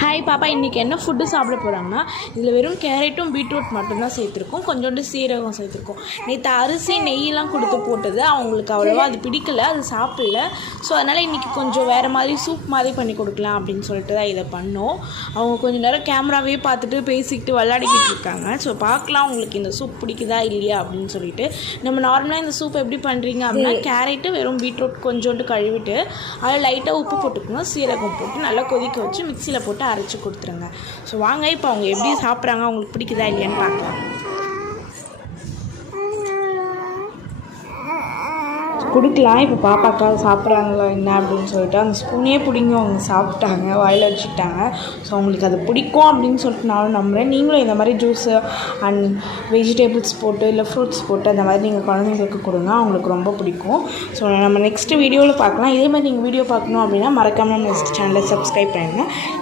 Hi பாப்பா, இன்றைக்கி என்ன ஃபுட்டு சாப்பிட போகிறாங்கன்னா, இதில் வெறும் கேரட்டும் பீட்ரூட் மட்டும்தான் சேர்த்துருக்கோம், கொஞ்சோண்டு சீரகம் சேர்த்துருக்கோம். நேற்று அரிசி நெய்யெலாம் கொடுத்து போட்டது அவங்களுக்கு அவ்வளோவா அது பிடிக்கல, அது சாப்பிடல. ஸோ அதனால் இன்றைக்கி கொஞ்சம் வேறு மாதிரி சூப் மாதிரி பண்ணி கொடுக்கலாம் அப்படின்னு சொல்லிட்டு தான் இதை பண்ணோம். அவங்க கொஞ்சம் நேரம் கேமராவே பார்த்துட்டு பேசிக்கிட்டு விளையாடிக்கிட்டு இருக்காங்க. ஸோ பார்க்கலாம் உங்களுக்கு இந்த சூப் பிடிக்குதா இல்லையா அப்படின்னு சொல்லிட்டு. நம்ம நார்மலாக இந்த சூப் எப்படி பண்ணுறீங்க அப்படின்னா, கேரட்டு வெறும் பீட்ரூட் கொஞ்சோண்டு கழுவிட்டு அதில் லைட்டாக உப்பு போட்டுக்கணும், சீரகம் போட்டு நல்லா கொதிக்க வச்சு மிக்சியில் போட்டு அரைச்சி கொடுத்துருங்க. ஸோ வாங்க இப்போ அவங்க எப்படி சாப்பிட்றாங்க, அவங்களுக்கு பிடிக்குதா இல்லையான்னு பார்க்கலாம். கொடுக்கலாம். இப்போ பாப்பாக்கா சாப்பிட்றாங்களா என்ன அப்படின்னு சொல்லிட்டு அந்த ஸ்பூனே பிடிங்க அவங்க சாப்பிட்டாங்க, வாயில் வச்சுட்டாங்க. ஸோ அவங்களுக்கு அது பிடிக்கும் அப்படின்னு சொல்லிட்டு நானும் நம்புகிறேன். நீங்களும் இந்த மாதிரி ஜூஸு அண்ட் வெஜிடபிள்ஸ் போட்டு இல்லை ஃப்ரூட்ஸ் போட்டு அந்த மாதிரி நீங்கள் குழந்தைங்களுக்கு கொடுங்க, அவங்களுக்கு ரொம்ப பிடிக்கும். ஸோ நம்ம நெக்ஸ்ட்டு வீடியோவில் பார்க்கலாம். இதே மாதிரி நீங்கள் வீடியோ பார்க்கணும் அப்படின்னா மறக்காமல் நம்ம நெக்ஸ்ட் சேனலை சப்ஸ்கிரைப் பண்ணுங்கள்.